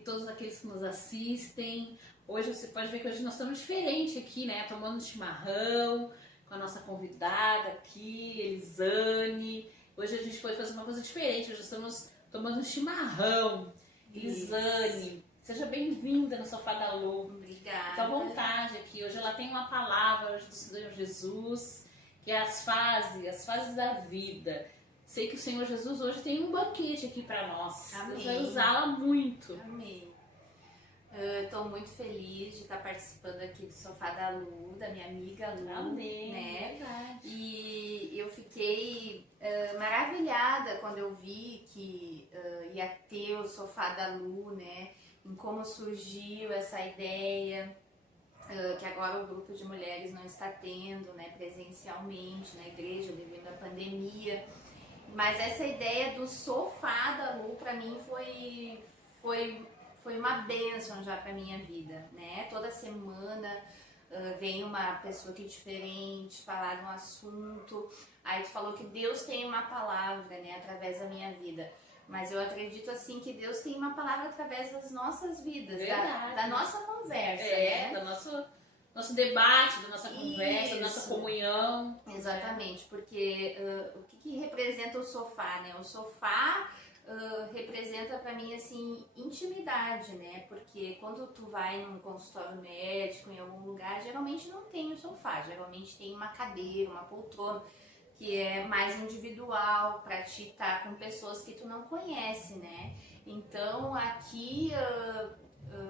e todos aqueles que nos assistem. Hoje você pode ver que hoje nós estamos diferente aqui, né? Tomando chimarrão com a nossa convidada aqui, Elisane. Hoje a gente foi fazer uma coisa diferente, hoje estamos tomando um chimarrão. Elisane, seja bem-vinda no Sofá da Lu. Obrigada. Fica à vontade aqui. Hoje ela tem uma palavra hoje do Senhor Jesus, que é as fases da vida. Sei que o Senhor Jesus hoje tem um banquete aqui para nós. Amém. Deus vai usá-la muito. Amém. Estou muito feliz de estar participando aqui do Sofá da Lu, da minha amiga Lu. Amém. Né? Verdade. E eu fiquei maravilhada quando eu vi que ia ter o Sofá da Lu, né? Em como surgiu essa ideia, que agora o grupo de mulheres não está tendo, né, presencialmente na igreja devido à pandemia. Mas essa ideia do Sofá da Lu para mim foi uma bênção já para minha vida, né? Toda semana vem uma pessoa aqui diferente falar de um assunto. Aí tu falou que Deus tem uma palavra, né, através da minha vida. Mas eu acredito assim que Deus tem uma palavra através das nossas vidas, da nossa conversa, né? Do nosso debate, da nossa conversa, da nossa comunhão. Exatamente, porque o que representa o sofá, né? O sofá representa pra mim assim intimidade, né? Porque quando tu vai num consultório médico, em algum lugar, geralmente não tem o sofá, geralmente tem uma cadeira, uma poltrona, que é mais individual para te estar com pessoas que tu não conhece, né? Então aqui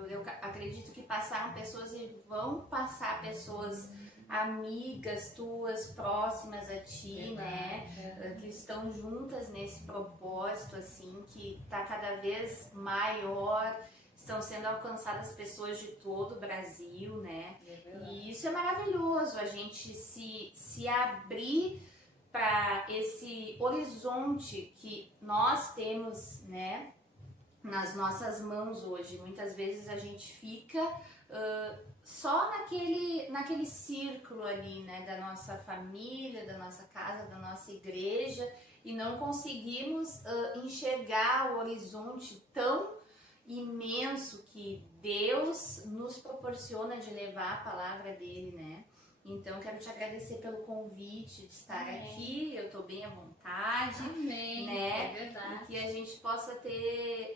eu acredito que passaram pessoas e vão passar pessoas amigas tuas, próximas a ti, né? Que estão juntas nesse propósito, assim, que tá cada vez maior, estão sendo alcançadas pessoas de todo o Brasil, né? E isso é maravilhoso, a gente se abrir para esse horizonte que nós temos, né, nas nossas mãos hoje. Muitas vezes a gente fica só naquele círculo ali, né, da nossa família, da nossa casa, da nossa igreja, e não conseguimos enxergar o horizonte tão imenso que Deus nos proporciona de levar a palavra dele, né? Então, quero te agradecer pelo convite de estar aqui, eu estou bem à vontade. Amém. Né? É verdade. E que a gente possa ter,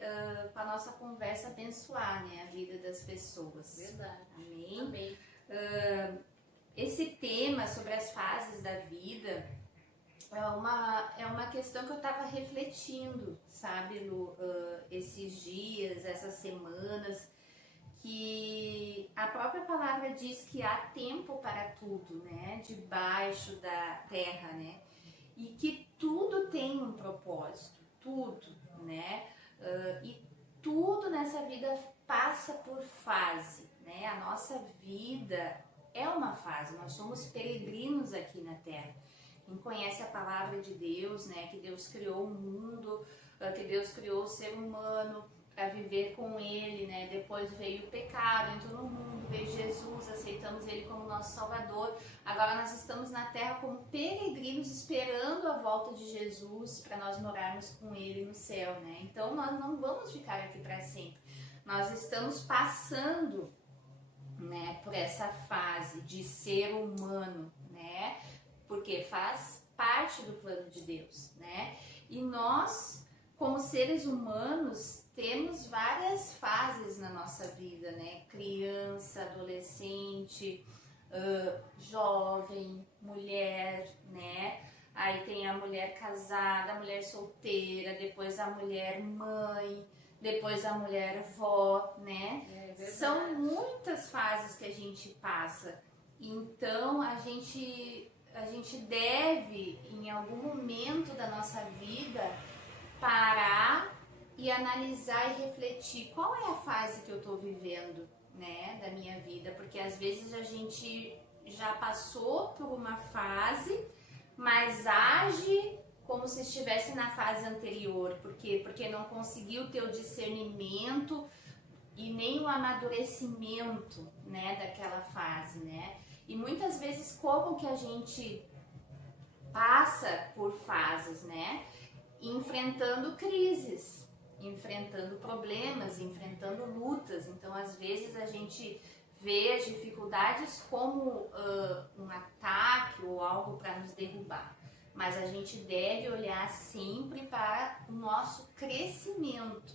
com a nossa conversa, abençoar, né, a vida das pessoas. Verdade. Amém? Amém. Esse tema sobre as fases da vida é uma questão que eu estava refletindo, sabe, Lu, esses dias, essas semanas, que a própria palavra diz que há tempo para tudo, né, debaixo da terra, né, e que tudo tem um propósito, tudo, né, e tudo nessa vida passa por fase, né, a nossa vida é uma fase, nós somos peregrinos aqui na terra. Quem conhece a palavra de Deus, né, que Deus criou o mundo, que Deus criou o ser humano para viver com ele, né? Depois veio o pecado, entrou no mundo, veio Jesus, aceitamos ele como nosso Salvador. Agora nós estamos na terra como peregrinos esperando a volta de Jesus para nós morarmos com ele no céu, né? Então nós não vamos ficar aqui para sempre. Nós estamos passando, né, por essa fase de ser humano, né? Porque faz parte do plano de Deus, né? E nós, como seres humanos, temos várias fases na nossa vida, né? Criança, adolescente, jovem, mulher, né? Aí tem a mulher casada, a mulher solteira, depois a mulher mãe, depois a mulher vó, né? São muitas fases que a gente passa. Então a gente deve, em algum momento da nossa vida, parar e analisar e refletir qual é a fase que eu estou vivendo, né, da minha vida, porque às vezes a gente já passou por uma fase, mas age como se estivesse na fase anterior, porque não conseguiu ter o discernimento e nem o amadurecimento, né, daquela fase, né? E muitas vezes como que a gente passa por fases, né? Enfrentando crises, enfrentando problemas, enfrentando lutas. Então, às vezes a gente vê as dificuldades como um ataque ou algo para nos derrubar. Mas a gente deve olhar sempre para o nosso crescimento,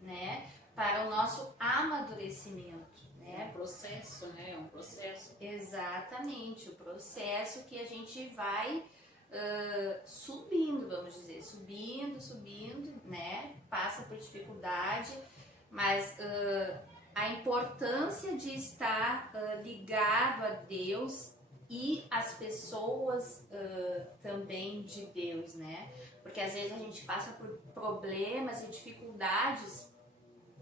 né? Para o nosso amadurecimento, É né? um processo, né? É um processo. Exatamente, o processo que a gente vai subindo, vamos dizer, subindo, né? Passa por dificuldade, mas a importância de estar ligado a Deus e as pessoas também de Deus, né? Porque às vezes a gente passa por problemas e dificuldades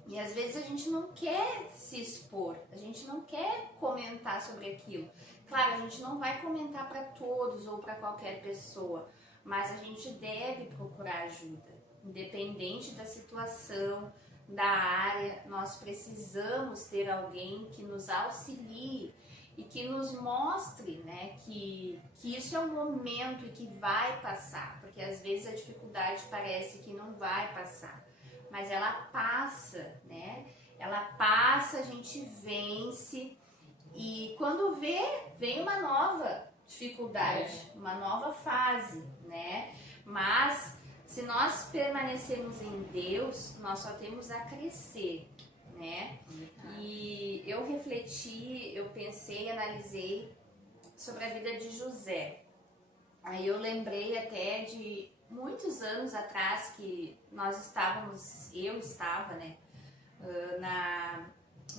e às vezes a gente não quer se expor, a gente não quer comentar sobre aquilo. Claro, a gente não vai comentar para todos ou para qualquer pessoa, mas a gente deve procurar ajuda, independente da situação, da área. Nós precisamos ter alguém que nos auxilie e que nos mostre, né, que isso é um momento e que vai passar, porque às vezes a dificuldade parece que não vai passar, mas ela passa, né? Ela passa, a gente vence e quando vem uma nova dificuldade, uma nova fase, né? Mas se nós permanecermos em Deus, nós só temos a crescer, né? E eu refleti, eu pensei, analisei sobre a vida de José. Aí eu lembrei até de muitos anos atrás que eu estava, né,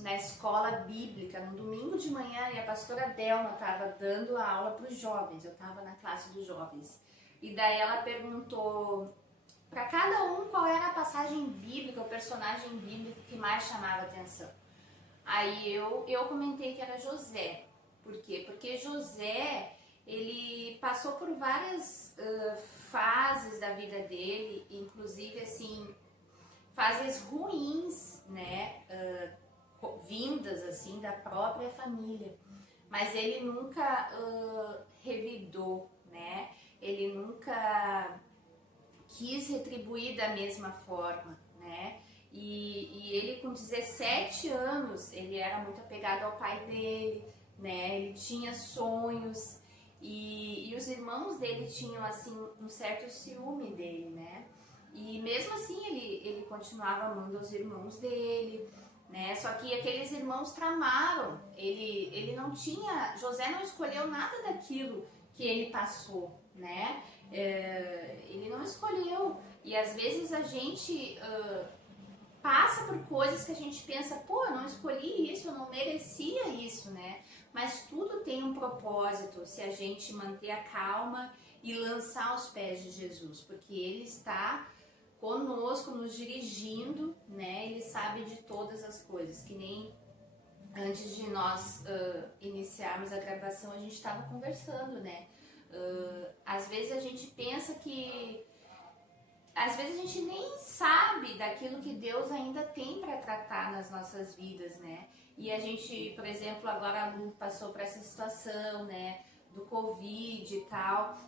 na escola bíblica, no domingo de manhã, e a pastora Delma estava dando a aula para os jovens, eu estava na classe dos jovens. E daí ela perguntou para cada um qual era a passagem bíblica, o personagem bíblico que mais chamava atenção. Aí eu comentei que era José. Por quê? Porque José, ele passou por várias fases da vida dele, inclusive assim, fases ruins, né, vindas assim da própria família, mas ele nunca revidou, né, ele nunca quis retribuir da mesma forma, né, e ele com 17 anos, ele era muito apegado ao pai dele, né, ele tinha sonhos, e os irmãos dele tinham assim um certo ciúme dele, né? E mesmo assim ele continuava amando os irmãos dele, né? Só que aqueles irmãos tramaram. Ele não tinha, José não escolheu nada daquilo que ele passou, né? Ele não escolheu. E às vezes a gente passa por coisas que a gente pensa, pô, eu não escolhi isso, eu não merecia isso, né? Mas tudo tem um propósito se a gente manter a calma e lançar aos pés de Jesus, porque Ele está conosco, nos dirigindo, né? Ele sabe de todas as coisas, que nem antes de nós iniciarmos a gravação a gente estava conversando, né? Às vezes a gente pensa que às vezes a gente nem sabe daquilo que Deus ainda tem para tratar nas nossas vidas, né? E a gente, por exemplo, agora a Lu passou por essa situação, né? Do Covid e tal.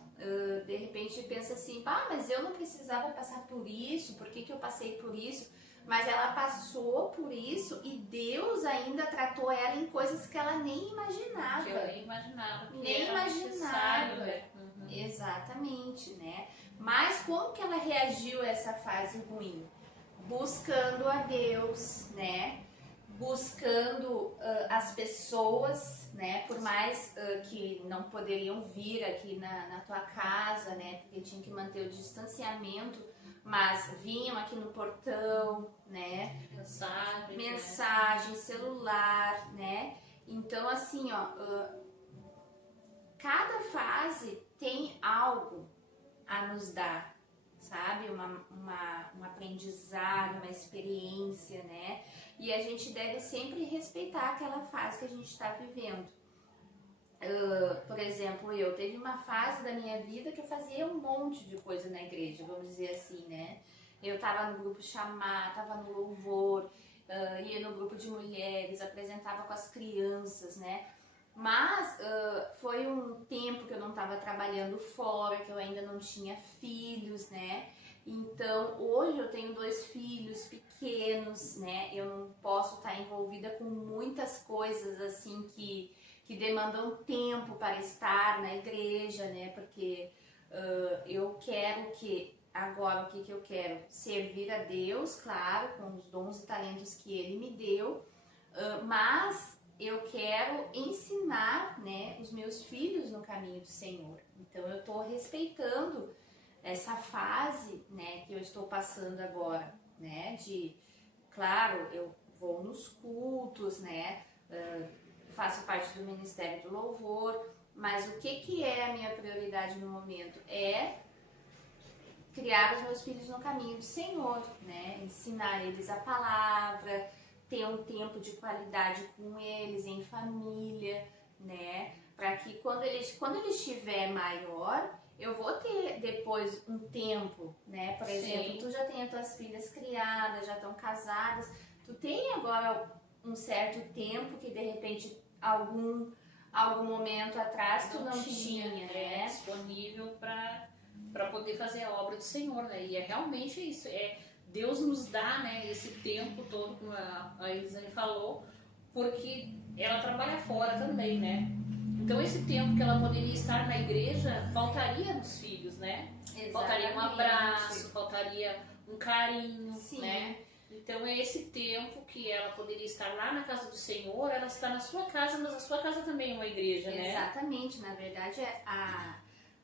De repente pensa assim, mas eu não precisava passar por isso, por que eu passei por isso? Mas ela passou por isso e Deus ainda tratou ela em coisas que ela nem imaginava. Que eu nem imaginava. Nem imaginava. Né? Uhum. Exatamente, né? Mas como que ela reagiu a essa fase ruim? Buscando a Deus, né? Buscando as pessoas, né? Por mais que não poderiam vir aqui na tua casa, né? Porque tinham que manter o distanciamento, mas vinham aqui no portão, né? Mensagem, celular, né? Então, assim, ó, cada fase tem algo a nos dar, sabe? Um aprendizado, uma experiência, né? E a gente deve sempre respeitar aquela fase que a gente está vivendo. Por exemplo, teve uma fase da minha vida que eu fazia um monte de coisa na igreja, vamos dizer assim, né? Eu estava no grupo chamar, estava no louvor, ia no grupo de mulheres, apresentava com as crianças, né? Mas foi um tempo que eu não estava trabalhando fora, que eu ainda não tinha filhos, né? Então, hoje eu tenho 2 filhos pequenos, né? Eu não posso estar envolvida com muitas coisas assim que demandam tempo para estar na igreja, né? Porque eu quero que agora o que eu quero? Servir a Deus, claro, com os dons e talentos que Ele me deu, mas eu quero ensinar, né, os meus filhos no caminho do Senhor. Então eu estou respeitando essa fase, né, que eu estou passando agora, né, claro, eu vou nos cultos, né, faço parte do Ministério do Louvor, mas o que é a minha prioridade no momento? É criar os meus filhos no caminho do Senhor, né, ensinar eles a palavra, ter um tempo de qualidade com eles, em família, né, para que quando ele estiver maior, eu vou ter depois um tempo, né? Por exemplo, tu já tem as tuas filhas criadas, já estão casadas, tu tem agora um certo tempo que de repente algum momento atrás tu não tinha, né? Disponível para poder fazer a obra do Senhor, né? E é realmente isso, Deus nos dá, né, esse tempo todo, como a Elisane falou, porque ela trabalha fora também, né? Então esse tempo que ela poderia estar na igreja, faltaria nos filhos, né? Exatamente. Faltaria um abraço, faltaria um carinho, Sim. né? Então é esse tempo que ela poderia estar lá na casa do Senhor, ela está na sua casa, mas a sua casa também é uma igreja, né? Exatamente, na verdade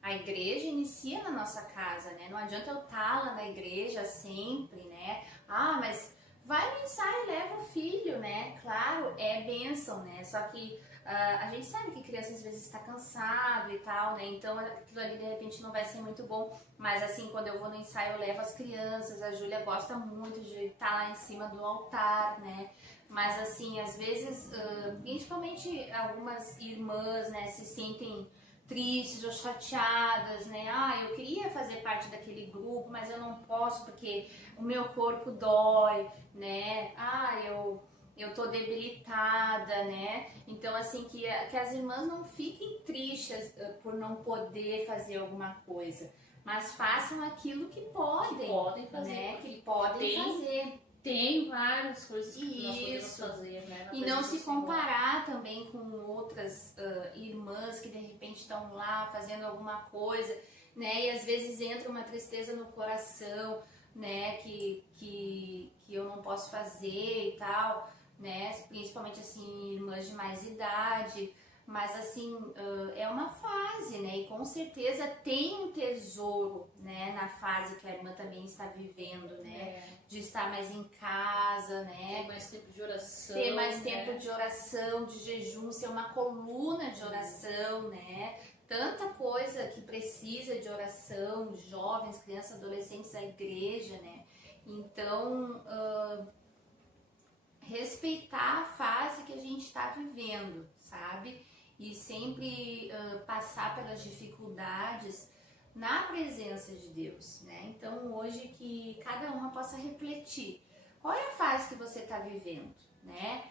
a igreja inicia na nossa casa, né? Não adianta eu estar lá na igreja sempre, né? Ah, mas vai no ensaio e leva o filho, né? Claro, é bênção, né? Só que a gente sabe que criança às vezes está cansado e tal, né? Então aquilo ali de repente não vai ser muito bom. Mas assim, quando eu vou no ensaio eu levo as crianças, a Júlia gosta muito de estar lá em cima do altar, né? Mas assim, às vezes, principalmente algumas irmãs, né, se sentem tristes ou chateadas, né? Ah, eu queria fazer parte daquele grupo, mas eu não posso porque o meu corpo dói, né? Ah, eu tô debilitada, né? Então, assim, que as irmãs não fiquem tristes por não poder fazer alguma coisa, mas façam aquilo que podem fazer, né? Que podem fazer. Tem várias coisas que nós podemos Isso. fazer, né? E não se comparar também com outras irmãs que de repente estão lá fazendo alguma coisa, né? E às vezes entra uma tristeza no coração, né? Que eu não posso fazer e tal, né? Principalmente assim, irmãs de mais idade. Mas assim, é uma fase, né? E com certeza tem um tesouro, né? Na fase que a irmã também está vivendo, né? De estar mais em casa, né? Ter mais tempo de oração. Ter mais tempo de oração, de jejum, ser uma coluna de oração, né? Tanta coisa que precisa de oração, jovens, crianças, adolescentes, a igreja, né? Então, respeitar a fase que a gente está vivendo, sabe? E sempre passar pelas dificuldades na presença de Deus, né? Então hoje que cada uma possa refletir qual é a fase que você está vivendo, né?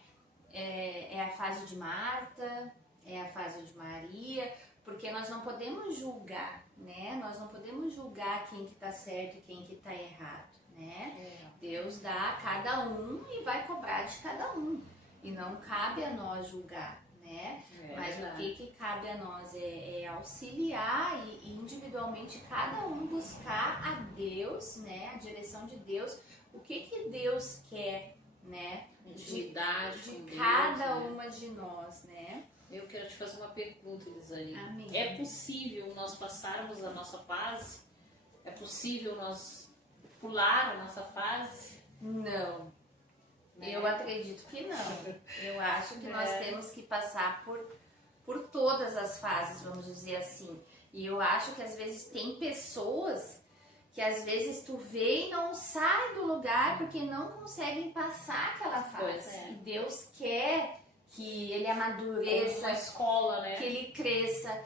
É a fase de Marta, é a fase de Maria, porque nós não podemos julgar, né? Nós não podemos julgar quem que está certo e quem que está errado, né? Deus dá a cada um e vai cobrar de cada um, e não cabe a nós julgar. Né? Mas verdade. O que cabe a nós é auxiliar e individualmente cada um buscar a Deus, né? A direção de Deus, o que Deus quer, né? Intimidade de cada uma de nós, né? Eu quero te fazer uma pergunta, Elisane. Amém. É possível nós passarmos a nossa fase? É possível nós pular a nossa fase? Não. Eu acredito que não. Eu acho que nós temos que passar por todas as fases, vamos dizer assim. E eu acho que às vezes tem pessoas que às vezes tu vê e não sai do lugar porque não conseguem passar aquela fase. E Deus quer que ele amadureça, uma escola, né? Que ele cresça,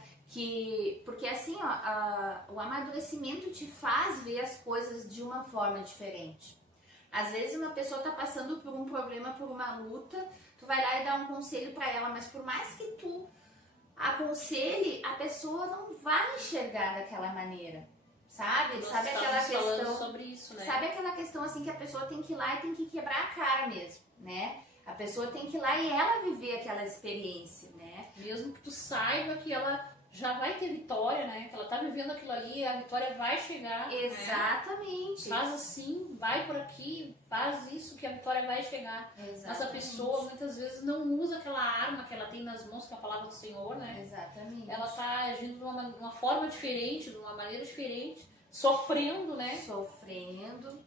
porque assim, ó, o amadurecimento te faz ver as coisas de uma forma diferente. Às vezes uma pessoa está passando por um problema, por uma luta, tu vai lá e dá um conselho para ela, mas por mais que tu aconselhe, a pessoa não vai enxergar daquela maneira, sabe? Nós Sabe aquela estávamos falando questão, sobre isso, né? sabe aquela questão assim que a pessoa tem que ir lá e tem que quebrar a cara mesmo, né? A pessoa tem que ir lá e ela viver aquela experiência, né? Mesmo que tu saiba que ela já vai ter vitória, né? Que ela tá vivendo aquilo ali, a vitória vai chegar. Né? Exatamente. Faz assim, vai por aqui, faz isso que a vitória vai chegar. Exatamente. Essa pessoa muitas vezes não usa aquela arma que ela tem nas mãos, que é a palavra do Senhor, né? Exatamente. Ela tá agindo de uma forma diferente, de uma maneira diferente, sofrendo, né? Sofrendo.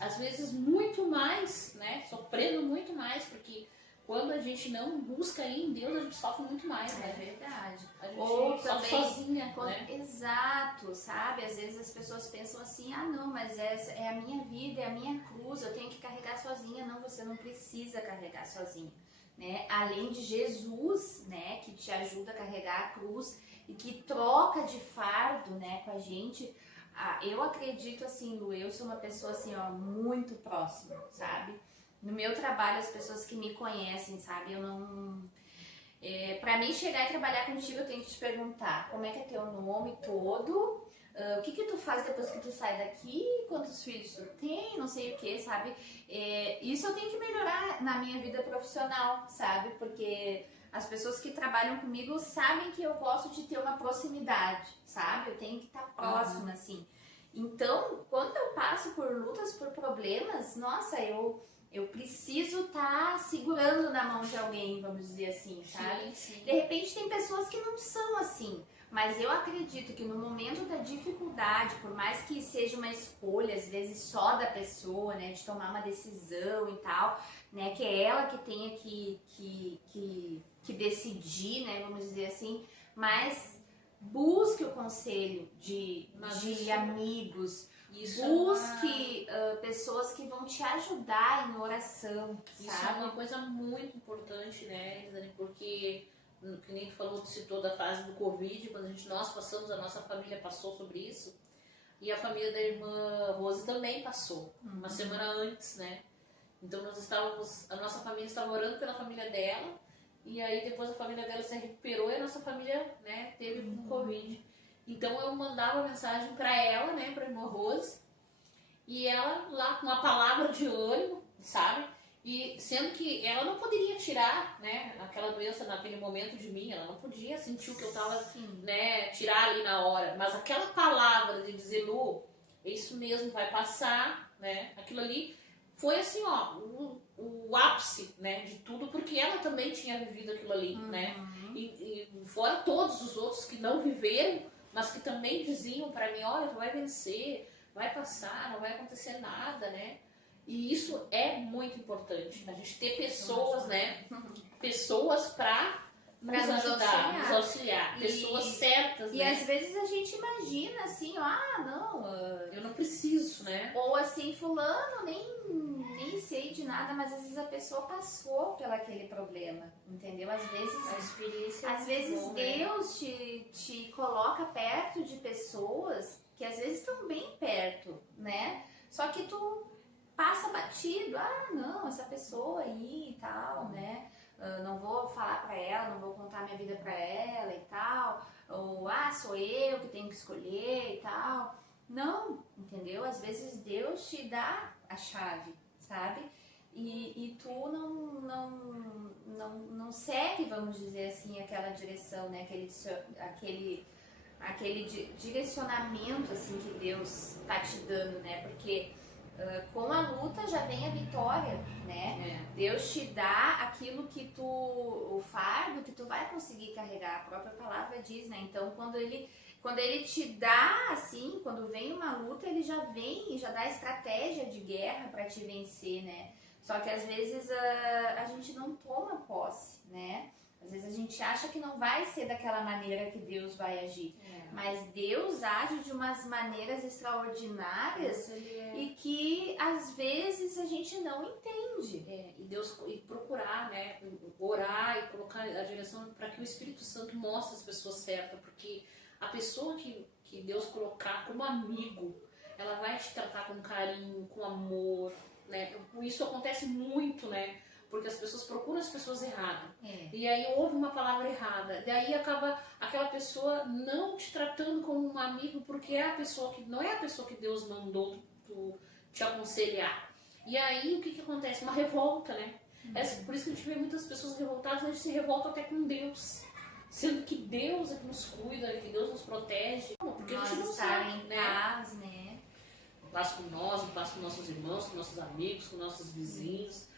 Às vezes muito mais, né? Sofrendo muito mais, porque quando a gente não busca aí em Deus, a gente sofre muito mais, É né? verdade. A gente Ou sofre também sozinha, quando, né? exato, sabe? Às vezes as pessoas pensam assim, ah não, mas essa é a minha vida, é a minha cruz, eu tenho que carregar sozinha. Não, você não precisa carregar sozinha, né? Além de Jesus, né, que te ajuda a carregar a cruz e que troca de fardo, né, com a gente. Ah, eu acredito assim, Lu, eu sou uma pessoa assim, ó, muito próxima, sabe? No meu trabalho, as pessoas que me conhecem, sabe? Eu não... pra mim chegar e trabalhar contigo, eu tenho que te perguntar como é que é teu nome todo, o que que tu faz depois que tu sai daqui, quantos filhos tu tem, não sei o que, sabe? Isso eu tenho que melhorar na minha vida profissional, sabe? Porque as pessoas que trabalham comigo sabem que eu gosto de ter uma proximidade, sabe? Eu tenho que estar próxima, assim. Então, quando eu passo por lutas, por problemas, nossa, eu preciso estar segurando na mão de alguém, vamos dizer assim, sabe? Sim. De repente tem pessoas que não são assim, mas eu acredito que no momento da dificuldade, por mais que seja uma escolha, às vezes só da pessoa, né, de tomar uma decisão e tal, né, que é ela que tenha que decidir, né, vamos dizer assim, mas busque o conselho de amigos, busque pessoas que vão te ajudar em oração, Isso sabe? é uma coisa muito importante, né, Elisane? Porque, que nem tu falou, citou da fase do Covid, quando nós passamos, a nossa família passou sobre isso, e a família da irmã Rose também passou, uma semana antes, né? Então a nossa família estava orando pela família dela, e aí depois a família dela se recuperou e a nossa família, né, teve com Covid. Então eu mandava mensagem para ela, né, para a irmã Rose, e ela lá com uma palavra de ânimo, sabe? E sendo que ela não poderia tirar, né, aquela doença naquele momento de mim, ela não podia sentir o que eu tava, né, tirar ali na hora. Mas aquela palavra de dizer, Lu, isso mesmo, vai passar, né, aquilo ali foi assim, ó, o ápice, né, de tudo, porque ela também tinha vivido aquilo ali, né? E fora todos os outros que não viveram, mas que também diziam para mim, olha, tu vai vencer, vai passar, não vai acontecer nada, né? E isso é muito importante, a gente ter pessoas, né? Pessoas para nos ajudar, nos auxiliar, pessoas certas, e né? às vezes a gente imagina assim, ó, ah, não, eu não preciso, né? ou assim, fulano, nem sei de nada, mas às vezes a pessoa passou pelo aquele problema, entendeu? Às vezes A experiência às vezes bom, né? Deus te coloca perto de pessoas que às vezes estão bem perto, né? Só que tu passa batido, ah, não, essa pessoa aí e tal, né? Não vou falar pra ela, não vou contar minha vida pra ela e tal, ou ah, sou eu que tenho que escolher e tal. Não, entendeu? Às vezes Deus te dá a chave, sabe? E tu não segue, vamos dizer assim, aquela direção, né? Aquele direcionamento assim que Deus tá te dando, né? Porque com a luta já vem a vitória, né? Deus te dá aquilo que o fardo que tu vai conseguir carregar, a própria palavra diz, né? Então quando ele te dá assim, quando vem uma luta, ele já vem e já dá estratégia de guerra para te vencer, né? Só que às vezes a gente não toma posse, né? Às vezes a gente acha que não vai ser daquela maneira que Deus vai agir. Mas Deus age de umas maneiras extraordinárias e que às vezes a gente não entende. E Deus, e procurar, né? Orar e colocar a direção para que o Espírito Santo mostre as pessoas certas. Porque a pessoa que Deus colocar como amigo, ela vai te tratar com carinho, com amor, né? Isso acontece muito, né? porque as pessoas procuram as pessoas erradas. É. E aí houve uma palavra errada. Daí acaba aquela pessoa não te tratando como um amigo, porque é a pessoa que não é a pessoa que Deus mandou tu te aconselhar. E aí o que acontece? Uma revolta, né? Por isso que a gente vê muitas pessoas revoltadas, a gente se revolta até com Deus. Sendo que Deus é que nos cuida, que Deus nos protege. Porque Nós a gente não estar sabe, em né? paz, né? Paz com nós, paz com nossos irmãos, com nossos amigos, com nossos vizinhos.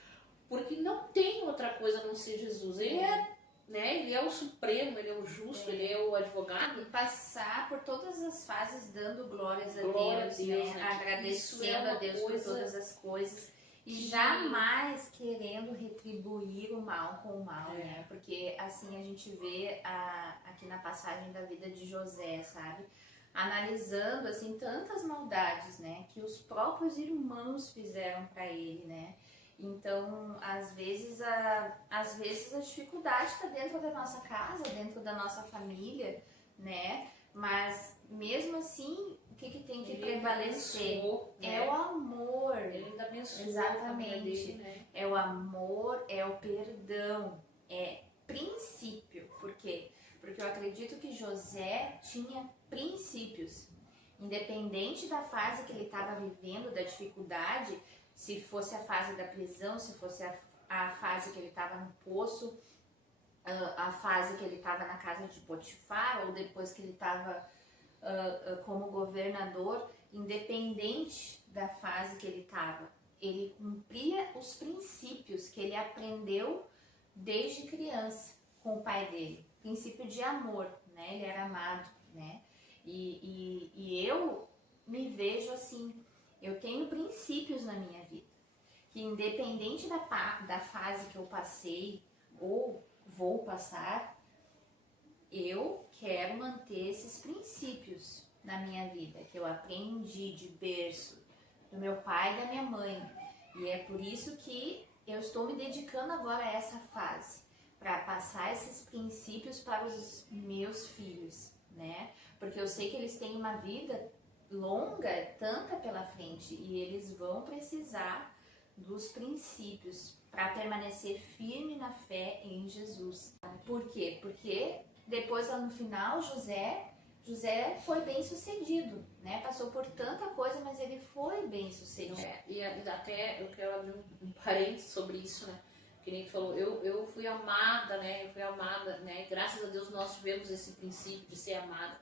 Porque não tem outra coisa a não ser Jesus. Ele é, né? Ele é o supremo, ele é o justo, ele é o advogado. E passar por todas as fases dando glórias a Glória Deus, a Deus, né? né? Isso Agradecendo é uma a Deus coisa por todas as coisas. E que- jamais querendo retribuir o mal com o mal, É. né? Porque assim a gente vê aqui na passagem da vida de José, sabe? Analisando assim tantas maldades, né? Que os próprios irmãos fizeram para ele, né? Então, às vezes a dificuldade está dentro da nossa casa, dentro da nossa família, né? Mas mesmo assim, o que tem que Ele prevalecer? abençoou, né? É o amor. Ele ainda abençoou Exatamente. a família dele, né? É o amor, é o perdão, é princípio. Por quê? Porque eu acredito que José tinha princípios. Independente da fase que ele estava vivendo, da dificuldade, se fosse a fase da prisão, se fosse a fase que ele estava no poço, a fase que ele estava na casa de Potifar, ou depois que ele estava como governador, independente da fase que ele estava, ele cumpria os princípios que ele aprendeu desde criança com o pai dele. Princípio de amor, né? Ele era amado, né? E eu me vejo assim, eu tenho princípios na minha vida, que independente da fase que eu passei ou vou passar, eu quero manter esses princípios na minha vida, que eu aprendi de berço do meu pai e da minha mãe. E é por isso que eu estou me dedicando agora a essa fase, para passar esses princípios para os meus filhos, né? Porque eu sei que eles têm uma vida longa, tanta pela frente, e eles vão precisar dos princípios para permanecer firme na fé em Jesus. Por quê? Porque depois lá no final José foi bem sucedido, né? Passou por tanta coisa, mas ele foi bem sucedido. E até eu quero abrir um parênteses sobre isso, né? Que nem tu falou, eu fui amada, né? Eu fui amada, né? Graças a Deus nós tivemos esse princípio de ser amada.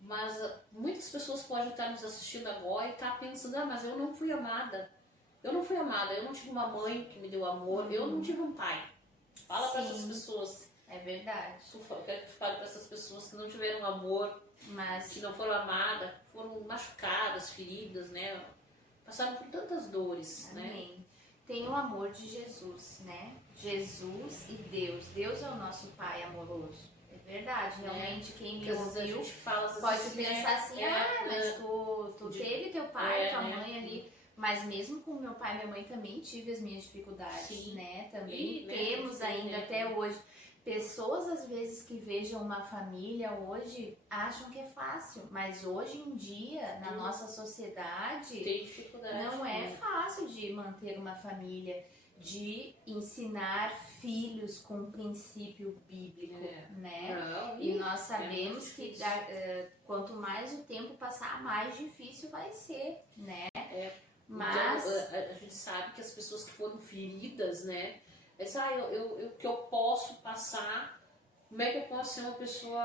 Mas muitas pessoas podem estar nos assistindo agora e estar pensando, mas eu não fui amada. Eu não fui amada, eu não tive uma mãe que me deu amor, eu não tive um pai. Fala para essas pessoas. É verdade. Eu quero que tu fale para essas pessoas que não tiveram amor, Mas que não foram amadas, foram machucadas, feridas, né? Passaram por tantas dores, né? amém. Tem o amor de Jesus, né? Jesus e Deus. Deus é o nosso Pai amoroso. É verdade, realmente quem me Porque às vezes a ouviu gente fala às pode vezes, pensar assim, mas tu de- teve teu pai, tua né? mãe ali. Mas mesmo com meu pai e minha mãe também tive as minhas dificuldades, Sim. né? Também E, né, temos sim, ainda né? até hoje. Pessoas às vezes que vejam uma família hoje acham que é fácil, mas hoje em dia, na nossa sociedade, Tem dificuldade. não é né? fácil de manter uma família, de ensinar filhos com um princípio bíblico, né? Não, E nós é sabemos muito que difícil. quanto mais o tempo passar, mais difícil vai ser, né? Mas Mas a gente sabe que as pessoas que foram feridas, né? É isso, que eu posso passar, como é que eu posso ser uma pessoa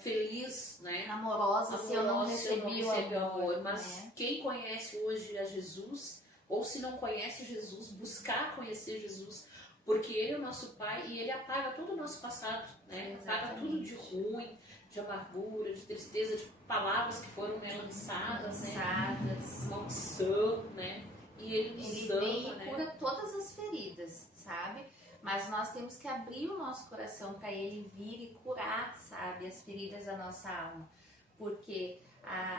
feliz, né? amorosa, se eu não Amorosa, se eu não recebi recebi o amor, Mas né? quem conhece hoje a Jesus, ou se não conhece Jesus, buscar conhecer Jesus, porque Ele é o nosso Pai e Ele apaga todo o nosso passado, né? Apaga tudo de ruim, de amargura, de tristeza, de palavras que foram lançadas, né? Cansadas. Maldição, né? E Ele nos Ele ama, vem e né? cura todas as feridas, sabe? Mas nós temos que abrir o nosso coração para Ele vir e curar, sabe? As feridas da nossa alma. Porque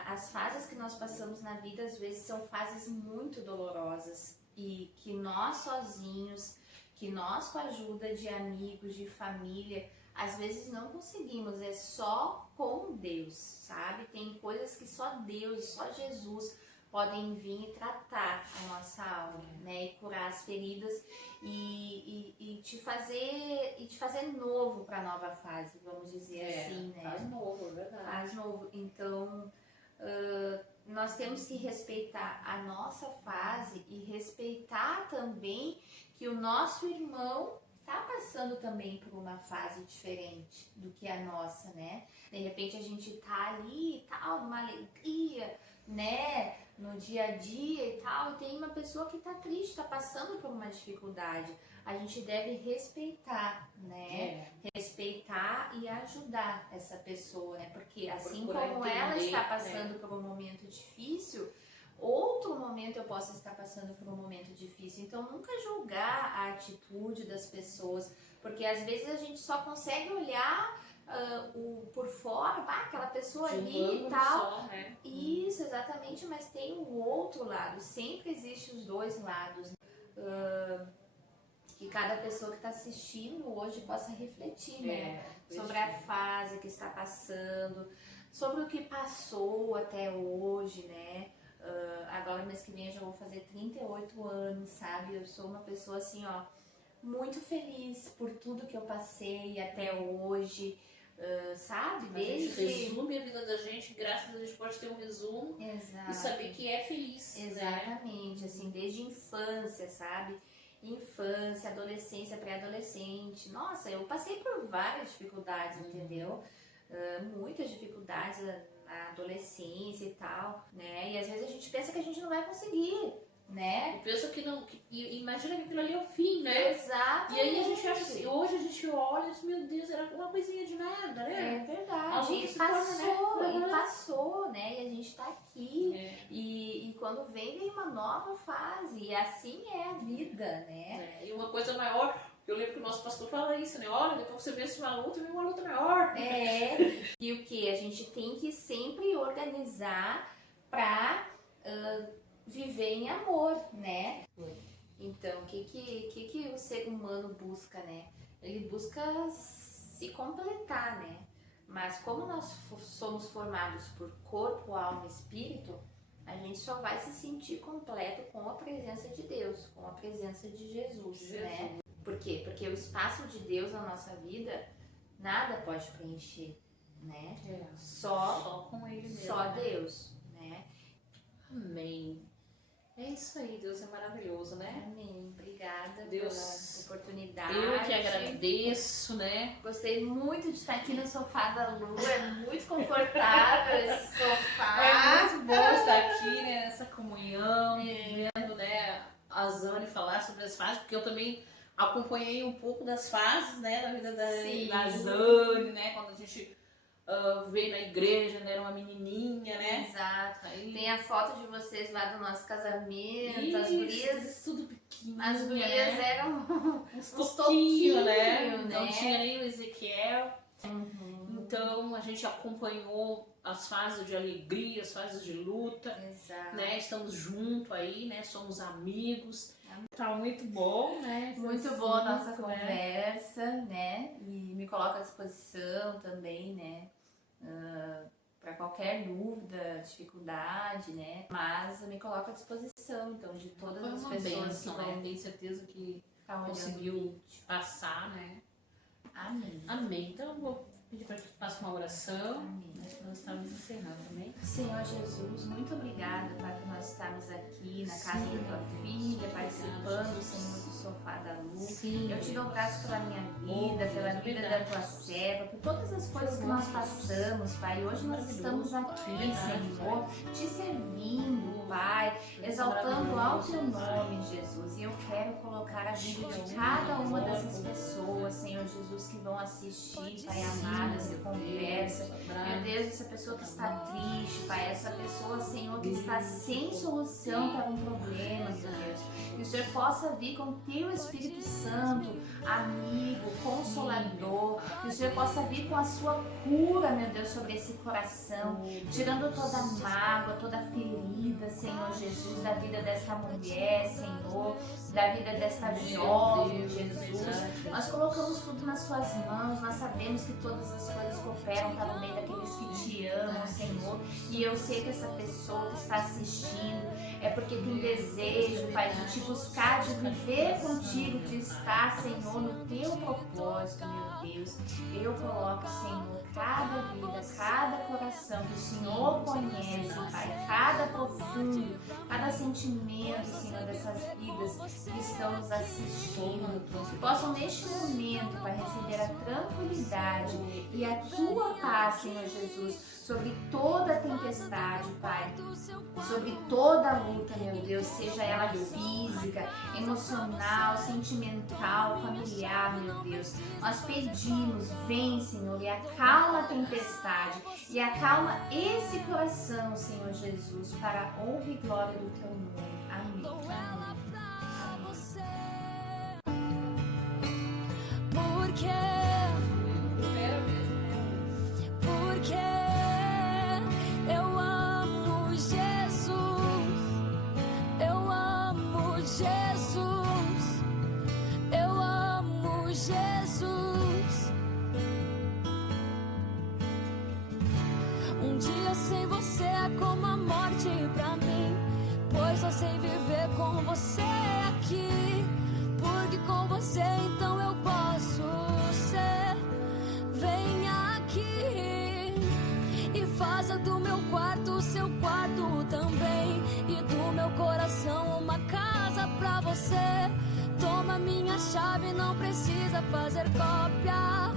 as fases que nós passamos na vida, às vezes, são fases muito dolorosas. E que nós sozinhos, que nós com a ajuda de amigos, de família, às vezes não conseguimos. É só com Deus, sabe? Tem coisas que só Deus, só Jesus podem vir e tratar a nossa alma, né? E curar as feridas e te fazer novo para a nova fase, vamos dizer assim, né? Faz novo, é verdade. Faz novo. Então, nós temos que respeitar a nossa fase e respeitar também que o nosso irmão está passando também por uma fase diferente do que a nossa, né? De repente a gente tá ali e tal, numa alegria, né? No dia a dia e tal, e tem uma pessoa que tá triste, está passando por uma dificuldade. A gente deve respeitar, né? Respeitar e ajudar essa pessoa, né? Porque assim como ela está passando por um momento difícil, outro momento eu posso estar passando por um momento difícil. Então nunca julgar a atitude das pessoas, porque às vezes a gente só consegue olhar por fora, aquela pessoa ali e tal. Só, né? Isso, exatamente, mas tem o outro lado, sempre existe os dois lados. Que cada pessoa que está assistindo hoje possa refletir, né? Sobre a fase que está passando, sobre o que passou até hoje, né? Agora mês que vem eu já vou fazer 38 anos, sabe? Eu sou uma pessoa assim, ó, muito feliz por tudo que eu passei até hoje, sabe? Desde a gente resume a vida da gente, graças a Deus a gente pode ter um resumo. Exato. E saber que é feliz. Exatamente, né? Assim, desde infância, sabe? Infância, adolescência, pré-adolescente. Nossa, eu passei por várias dificuldades, entendeu? Muitas dificuldades na adolescência e tal, né? E às vezes a gente pensa que a gente não vai conseguir, né? Eu penso que não, imagina que aquilo ali é o fim, né? Exato. E aí a gente acha assim, hoje a gente olha e diz, meu Deus, era uma coisinha de nada, né? É verdade. E passou, né? E a gente tá aqui. E quando vem uma nova fase. E assim é a vida, né? E uma coisa maior, eu lembro que o nosso pastor fala isso, né? Olha, depois que você vence uma luta, vem uma luta maior. E o que? A gente tem que sempre organizar pra viver em amor, né? Então, o que o ser humano busca, né? Ele busca se completar, né? Mas como nós somos formados por corpo, alma e espírito, a gente só vai se sentir completo com a presença de Deus, com a presença de Jesus, né? Por quê? Porque o espaço de Deus na nossa vida, nada pode preencher, né? Só com Ele mesmo. Só Deus, né? Amém. É isso aí, Deus é maravilhoso, né? Amém. Obrigada Deus, pela oportunidade. Eu que agradeço, né? Gostei muito de estar aqui no sofá da Lu, é muito confortável esse sofá. É muito bom estar aqui, né, nessa comunhão, vendo, né, a Zane falar sobre as fases, porque eu também acompanhei um pouco das fases, né, da vida da Zane, né, quando a gente veio na igreja, né, era uma menininha, né? Exato. Aí... Tem a foto de vocês lá do nosso casamento, isso, as gurias... Tudo pequeno, as gurias eram uns toquinhos, né? né? Não tinha nem o Ezequiel. Então a gente acompanhou as fases de alegria, as fases de luta. Exato. Né? Estamos juntos aí, né? Somos amigos. Tá muito bom, né? Muito boa a nossa conversa, né? E me coloca à disposição também, né? Para qualquer dúvida, dificuldade, né? Mas eu me coloco à disposição, então, de todas as pessoas que vão... Tenho certeza que tá conseguiu passar, né? Amém. Amém. Então eu vou pedir para que faça uma oração. Amém. Nós estamos encerrando, amém? Senhor Jesus, muito obrigada, Pai, por nós estarmos aqui na casa da tua filha, participando, Senhor, do sofá da Lu. Sim. Eu te dou graças pela minha vida, pela vida da tua serva, por todas as coisas que nós passamos, Pai. E hoje nós estamos aqui, Senhor, te servindo, Pai, exaltando ao teu nome, Jesus. E eu quero colocar a vida de cada uma dessas pessoas, Senhor Jesus, que vão assistir, Pai amado, essa conversa. Meu Deus, essa pessoa que está triste, Pai, essa pessoa, Senhor, que está sem solução para um problema, meu Deus. Que o Senhor possa vir com o teu Espírito Santo, amigo, consolador. Que o Senhor possa vir com a sua cura, meu Deus, sobre esse coração, tirando toda mágoa, toda ferida, vida, Senhor Jesus, da vida dessa mulher, Senhor, da vida desta jovem, Jesus. Nós colocamos tudo nas suas mãos, nós sabemos que todas as coisas cooperam para o bem daqueles que te amam, Senhor. E eu sei que essa pessoa que está assistindo é porque tem desejo, Pai, de te buscar, de viver contigo, de estar, Senhor, no teu propósito, meu Deus. Eu coloco, Senhor, cada vida, cada coração que o Senhor conhece, Pai, cada profundo, cada sentimento, Senhor, dessas vidas que estão nos assistindo, que possam neste momento, Pai, receber a tranquilidade e a tua paz, Senhor Jesus, sobre toda a tempestade, Pai, sobre toda a luta, meu Deus, seja ela física, emocional, sentimental, familiar, meu Deus. Nós pedimos, vem, Senhor, e acalma a tempestade e acalma esse coração, Senhor Jesus, para a honra e glória do teu nome. Amém. Porque eu amo Jesus, eu amo Jesus, eu amo Jesus. Um dia sem você é como a morte pra mim, pois só sei viver com você aqui, porque com você então eu posso ser. Vem aqui e faça do meu quarto o seu quarto também, e do meu coração uma casa pra você. Toma minha chave, não precisa fazer cópia.